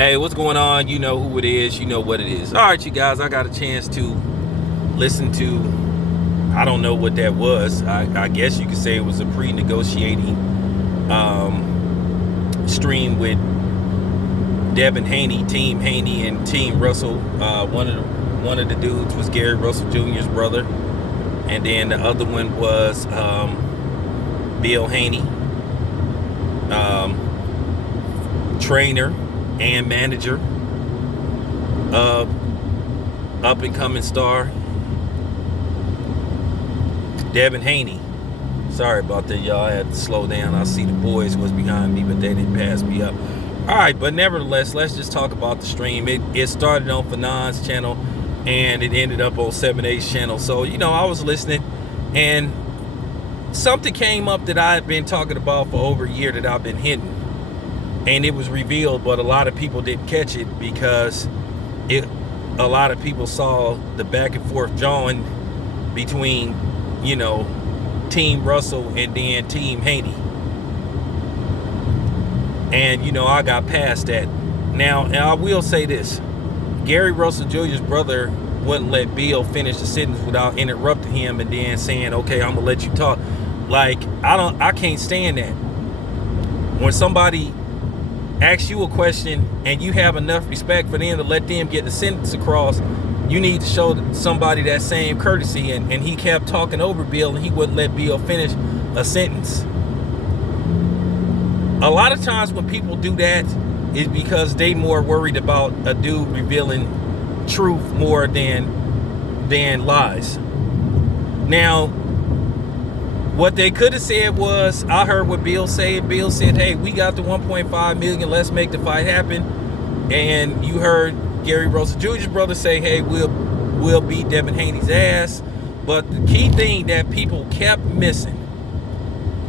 Hey, what's going on? You know who it is. You know what it is. All right, you guys, I got a chance to listen to, I don't know what that was. I guess you could say it was a pre-negotiating stream with Devin Haney, Team Haney and Team Russell. One of the dudes was Gary Russell Jr.'s brother. And then the other one was Bill Haney, trainer and manager of up and coming star Devin Haney. Sorry about that, y'all. I had to slow down. I see the boys was behind me, but they didn't pass me up. All right, but nevertheless, let's just talk about the stream. It started on Fanon's channel and it ended up on 7A's channel. So, you know, I was listening and something came up that I had been talking about for over a year that I've been hinting. And it was revealed, but a lot of people didn't catch it because a lot of people saw the back and forth jawing between, you know, Team Russell and then Team Haney. And, you know, I got past that. Now, and I will say this. Gary Russell Jr.'s brother wouldn't let Bill finish the sentence without interrupting him and then saying, okay, I'm going to let you talk. Like, I can't stand that. When somebody asks you a question and you have enough respect for them to let them get the sentence across, you need to show somebody that same courtesy. And he kept talking over Bill and he wouldn't let Bill finish a sentence. A lot of times when people do that is because they more worried about a dude revealing truth more than lies. Now, what they could have said was, I heard what Bill said. Bill said, hey, we got the 1.5 million. Let's make the fight happen. And you heard Gary Russell Jr.'s brother say, hey, we'll beat Devin Haney's ass. But the key thing that people kept missing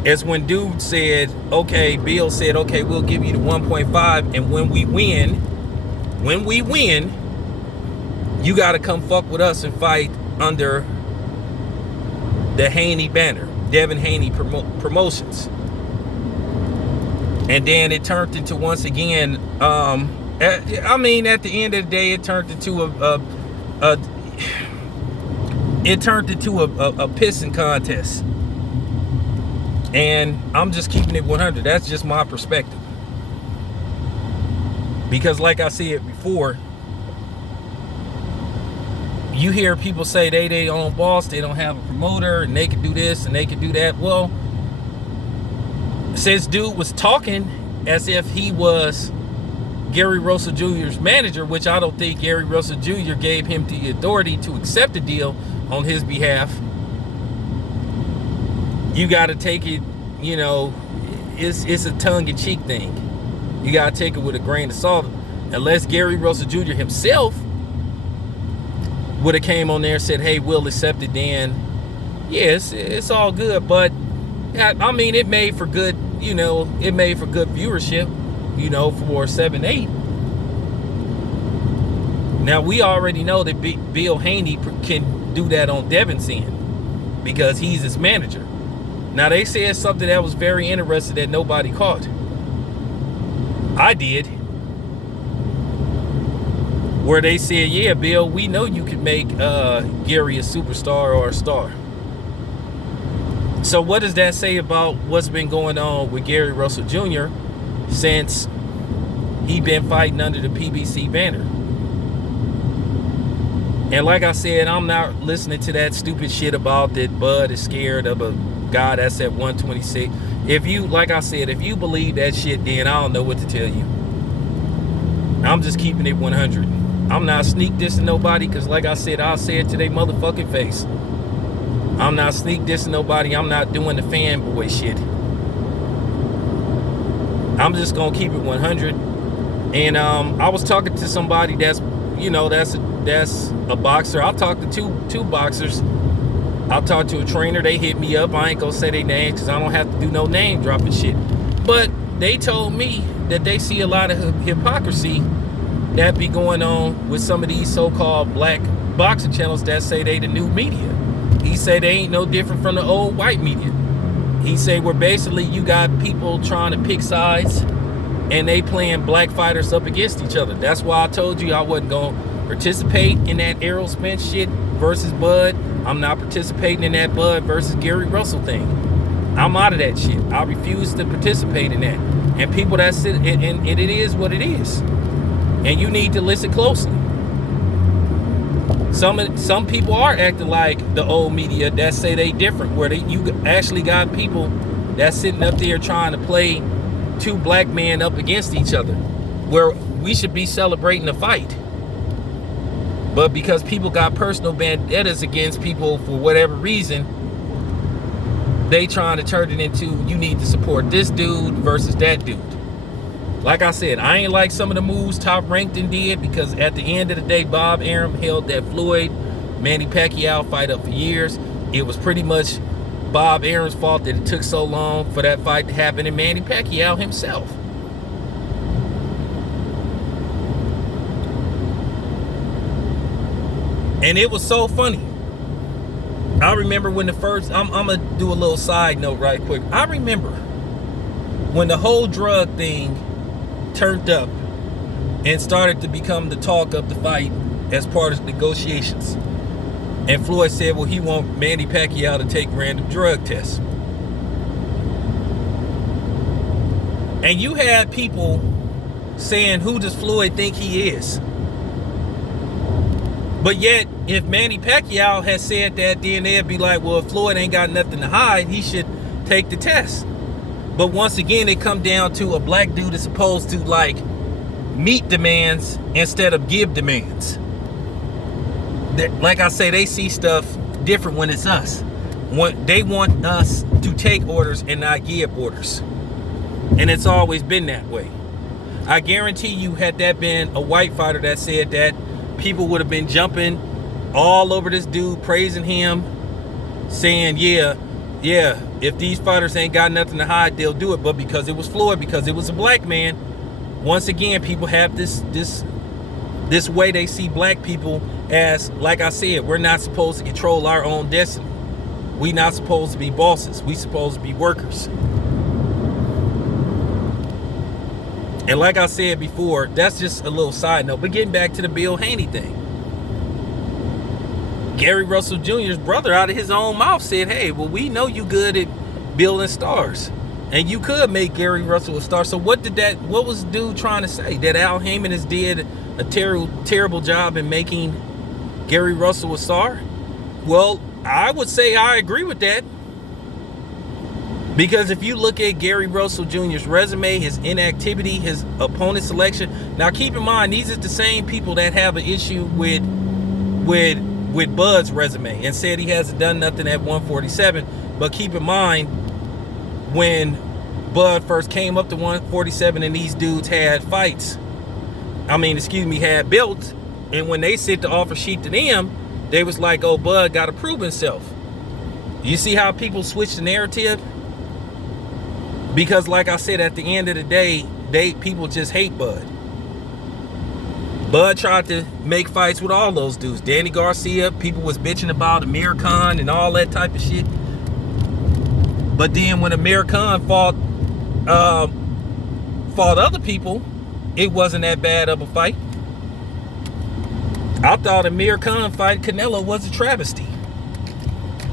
is when dude said, okay, Bill said, okay, we'll give you the 1.5. And when we win, you got to come fuck with us and fight under the Haney banner. Devin Haney Promotions. And then it turned into, once again, at the end of the day, it turned into a pissing contest. And I'm just keeping it 100. That's just my perspective. Because like I said before, you hear people say they own boss, they don't have a promoter, and they can do this and they can do that. Well, since dude was talking as if he was Gary Russell Jr.'s manager, which I don't think Gary Russell Jr. gave him the authority to accept the deal on his behalf, you got to take it, you know, it's a tongue-in-cheek thing. You got to take it with a grain of salt. Unless Gary Russell Jr. himself would have came on there and said, hey, we'll accept it, then yes, it's all good. But I mean, it made for good, you know, it made for good viewership, you know, for 7A. Now we already know that Bill Haney can do that on Devin's end because he's his manager. Now they said something that was very interesting that nobody caught. I did. Where they said, yeah, Bill, we know you can make Gary a superstar or a star. So what does that say about what's been going on with Gary Russell Jr. since he been fighting under the PBC banner? And like I said, I'm not listening to that stupid shit about that Bud is scared of a guy that's at 126. If you, like I said, if you believe that shit, then I don't know what to tell you. I'm just keeping it 100. I'm not sneak dissing nobody because, like I said, I'll say it to their motherfucking face. I'm not sneak dissing nobody. I'm not doing the fanboy shit. I'm just going to keep it 100. And I was talking to somebody that's, you know, that's a boxer. I'll talk to two boxers. I'll talk to a trainer. They hit me up. I ain't going to say their names because I don't have to do no name dropping shit. But they told me that they see a lot of hypocrisy that be going on with some of these so-called black boxing channels that say they the new media. He said they ain't no different from the old white media. He said, well, basically you got people trying to pick sides and they playing black fighters up against each other. That's why I told you I wasn't going to participate in that Errol Spence shit versus Bud. I'm not participating in that Bud versus Gary Russell thing. I'm out of that shit. I refuse to participate in that. And people that sit, and it is what it is. And you need to listen closely. Some people are acting like the old media that say they different, where you actually got people that's sitting up there trying to play two black men up against each other, where we should be celebrating the fight. But because people got personal vendettas against people for whatever reason, they trying to turn it into, you need to support this dude versus that dude. Like I said, I ain't like some of the moves Top Ranked did, because at the end of the day, Bob Arum held that Floyd Manny Pacquiao fight up for years. It was pretty much Bob Arum's fault that it took so long for that fight to happen, and Manny Pacquiao himself. And it was so funny. I remember when the first, I'm gonna do a little side note right quick. I remember when the whole drug thing turned up and started to become the talk of the fight as part of negotiations. And Floyd said, well, he want Manny Pacquiao to take random drug tests. And you had people saying, who does Floyd think he is? But yet, if Manny Pacquiao had said that, then they'd be like, well, if Floyd ain't got nothing to hide, he should take the test. But once again, it come down to a black dude is supposed to like meet demands instead of give demands. Like I say, they see stuff different when it's us. They want us to take orders and not give orders. And it's always been that way. I guarantee you, had that been a white fighter that said that, people would have been jumping all over this dude, praising him, saying, yeah, if these fighters ain't got nothing to hide, they'll do it. But because it was Floyd, because it was a black man, once again, people have this way they see black people as, like I said, we're not supposed to control our own destiny. We not supposed to be bosses. We supposed to be workers. And like I said before, that's just a little side note. But getting back to the Bill Haney thing. Gary Russell Jr.'s brother out of his own mouth said, hey, well, we know you good at building stars. And you could make Gary Russell a star. So what was the dude trying to say? That Al Heyman has did a terrible job in making Gary Russell a star? Well, I would say I agree with that. Because if you look at Gary Russell Jr.'s resume, his inactivity, his opponent selection. Now keep in mind, these are the same people that have an issue with Bud's resume and said he hasn't done nothing at 147. But keep in mind, when Bud first came up to 147 and these dudes had fights, had belts, and when they sent the offer sheet to them, they was like, oh, Bud got to prove himself. You see how people switch the narrative? Because like I said, at the end of the day, people just hate Bud. Bud tried to make fights with all those dudes. Danny Garcia, people was bitching about Amir Khan and all that type of shit. But then when Amir Khan fought other people, it wasn't that bad of a fight. I thought Amir Khan fight Canelo was a travesty.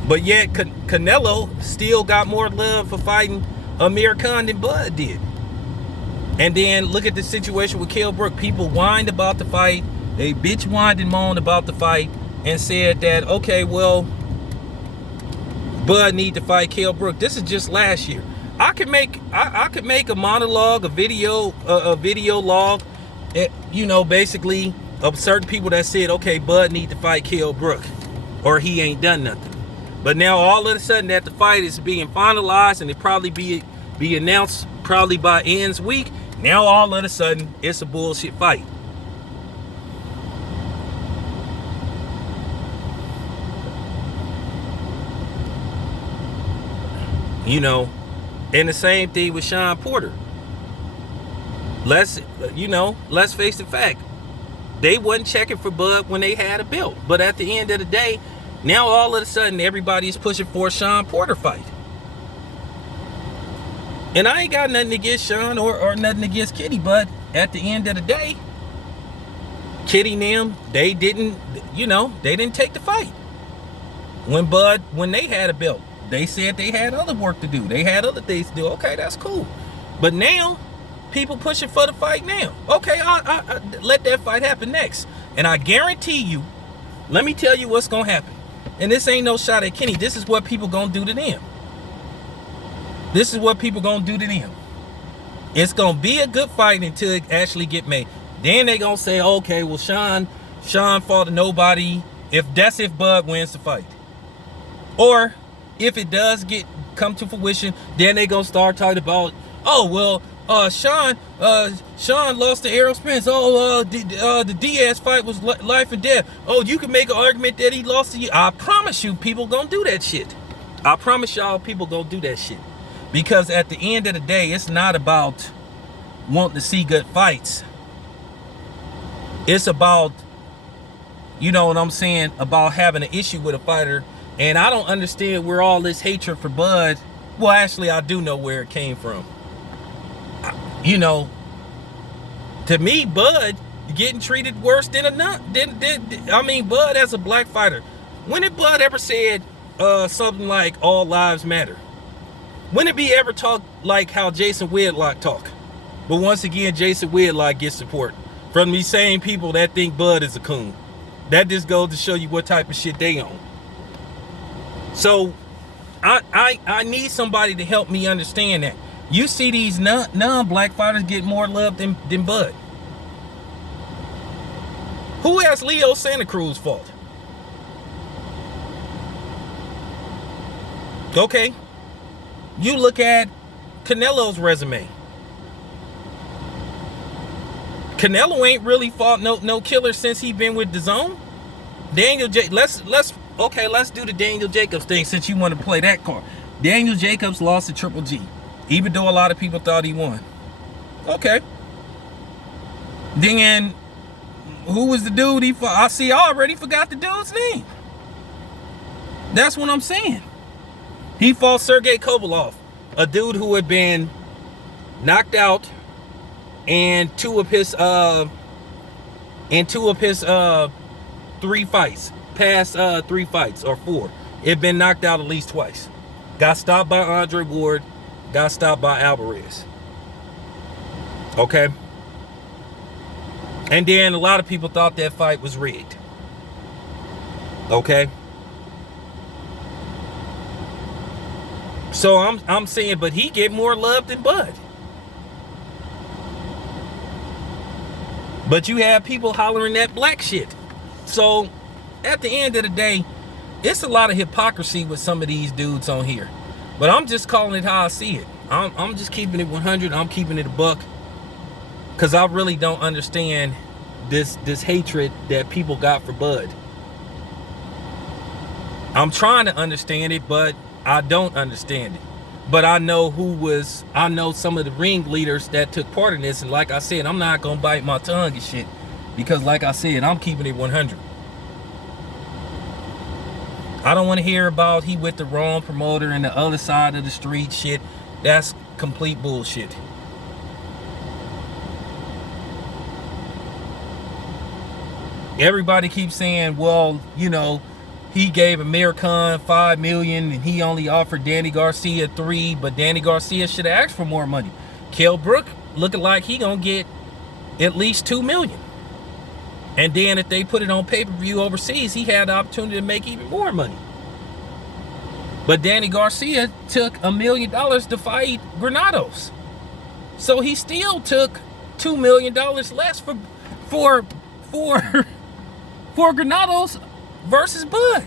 But yet Canelo still got more love for fighting Amir Khan than Bud did. And then look at the situation with Kell Brook. People whined about the fight. They bitch whined and moaned about the fight and said that, okay, well, Bud need to fight Kell Brook. This is just last year. I could make a monologue, a video log, basically of certain people that said, okay, Bud need to fight Kell Brook or he ain't done nothing. But now all of a sudden that the fight is being finalized and it probably be announced probably by ends week. Now all of a sudden it's a bullshit fight. And the same thing with Sean Porter. Let's face the fact. They wasn't checking for Bud when they had a belt. But at the end of the day, now all of a sudden everybody is pushing for a Sean Porter fight. And I ain't got nothing against Sean or nothing against Kitty, but at the end of the day, Kitty and them, they didn't take the fight. When they had a belt, they said they had other work to do. They had other things to do. Okay, that's cool. But now, people pushing for the fight now. Okay, I let that fight happen next. And I guarantee you, let me tell you what's going to happen. And this ain't no shot at Kenny. This is what people going to do to them. This is what people going to do to them. It's going to be a good fight until it actually get made. Then they going to say, okay, well, Sean fought to nobody. If Bud wins the fight. Or if it does come to fruition, then they going to start talking about, oh, well, Sean lost to Errol Spence. Oh, the Diaz fight was life and death. Oh, you can make an argument that he lost to you. I promise you, people gonna do that shit. I promise y'all, people gonna do that shit. Because at the end of the day, it's not about wanting to see good fights. It's about, you know what I'm saying, about having an issue with a fighter. And I don't understand where all this hatred for Bud. Well, actually, I do know where it came from. You know, to me, Bud getting treated worse than Bud as a black fighter. When did Bud ever said something like all lives matter? When did he ever talk like how Jason Whitlock talk? But once again, Jason Whitlock gets support from these same people that think Bud is a coon. That just goes to show you what type of shit they on. So I need somebody to help me understand that. You see these non-black fighters get more love than Bud. Who has Leo Santa Cruz fought? Okay. You look at Canelo's resume. Canelo ain't really fought no killer since he been with DAZN. Let's do the Daniel Jacobs thing since you want to play that card. Daniel Jacobs lost to Triple G. Even though a lot of people thought he won. Okay. Then, who was the dude he fought? I already forgot the dude's name. That's what I'm saying. He fought Sergey Kovalov, a dude who had been knocked out in two of his 3 fights. Past 3 fights or 4. It been knocked out at least twice. Got stopped by Andre Ward. Got stopped by Alvarez. Okay. And then a lot of people thought that fight was rigged. Okay. So I'm saying, but he get more love than Bud. But you have people hollering that black shit. So at the end of the day, it's a lot of hypocrisy with some of these dudes on here. But I'm just calling it how I see it. I'm just keeping it 100. I'm keeping it a buck. Because I really don't understand this hatred that people got for Bud. I'm trying to understand it, but I don't understand it. But I know some of the ringleaders that took part in this. And like I said, I'm not going to bite my tongue and shit. Because like I said, I'm keeping it 100. I don't want to hear about he with the wrong promoter and the other side of the street shit. That's complete bullshit. Everybody keeps saying, well, you know, he gave Amir Khan $5 million and he only offered Danny Garcia $3 million, but Danny Garcia should have asked for more money. Kell Brook looking like he gonna get at least $2 million. And then if they put it on pay-per-view overseas, he had the opportunity to make even more money. But Danny Garcia took $1 million to fight Granados. So he still took $2 million less for Granados versus Bud.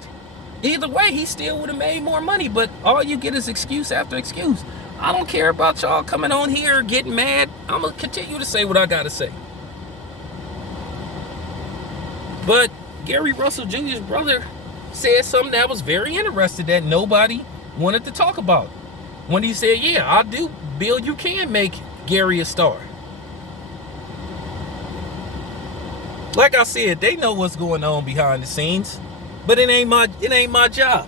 Either way, he still would have made more money, but all you get is excuse after excuse. I don't care about y'all coming on here getting mad. I'm going to continue to say what I got to say. But Gary Russell Jr.'s brother said something that was very interesting that nobody wanted to talk about. When he said, yeah, I do, Bill, you can make Gary a star. Like I said, they know what's going on behind the scenes, but it ain't my job.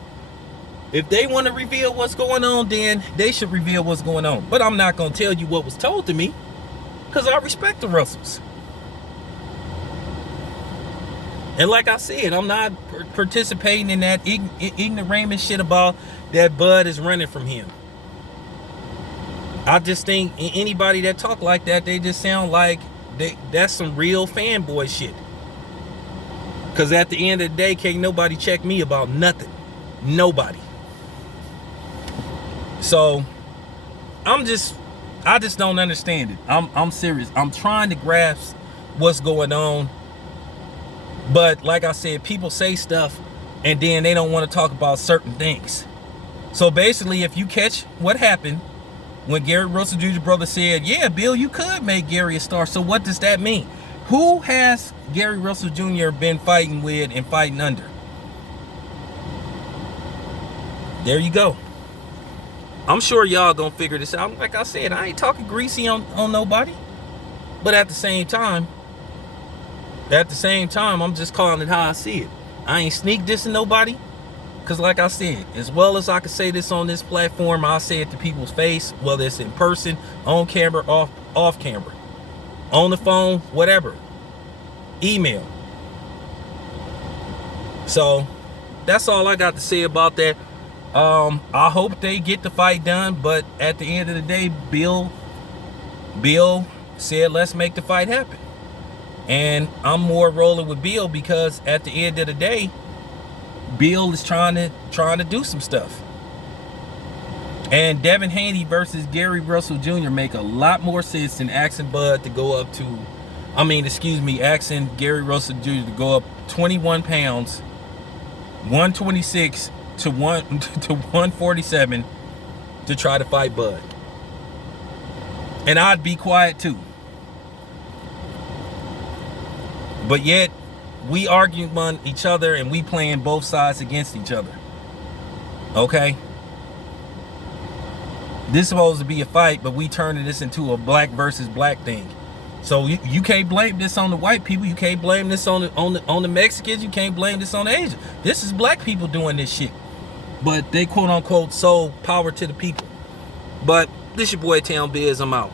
If they want to reveal what's going on, then they should reveal what's going on. But I'm not going to tell you what was told to me, because I respect the Russells. And like I said, I'm not participating in that ignoramus shit about that Bud is running from him. I just think anybody that talk like that, they just sound like that's some real fanboy shit. Because at the end of the day, can't nobody check me about nothing. Nobody. So I just don't understand it. I'm serious. I'm trying to grasp what's going on. But like I said, people say stuff and then they don't want to talk about certain things. So basically, if you catch what happened when Gary Russell Jr.'s brother said, yeah, Bill, you could make Gary a star. So what does that mean? Who has Gary Russell Jr. been fighting with and fighting under? There you go. I'm sure y'all gonna figure this out. Like I said, I ain't talking greasy on nobody. But at the same time, I'm just calling it how I see it. I ain't sneak dissing nobody. Because like I said, as well as I can say this on this platform, I'll say it to people's face, whether it's in person, on camera, off camera, on the phone, whatever. Email. So that's all I got to say about that. I hope they get the fight done, but at the end of the day, Bill said, let's make the fight happen. And I'm more rolling with Bill because at the end of the day, Bill is trying to do some stuff. And Devin Haney versus Gary Russell Jr. make a lot more sense than asking Bud to go up to, asking Gary Russell Jr. to go up 21 pounds, 126 to 147 to try to fight Bud. And I'd be quiet too. But yet, we arguing among each other and we playing both sides against each other. Okay? This is supposed to be a fight, but we turning this into a black versus black thing. So you can't blame this on the white people. You can't blame this on the Mexicans. You can't blame this on the Asians. This is black people doing this shit. But they quote unquote sold power to the people. But this your boy Town Biz. I'm out.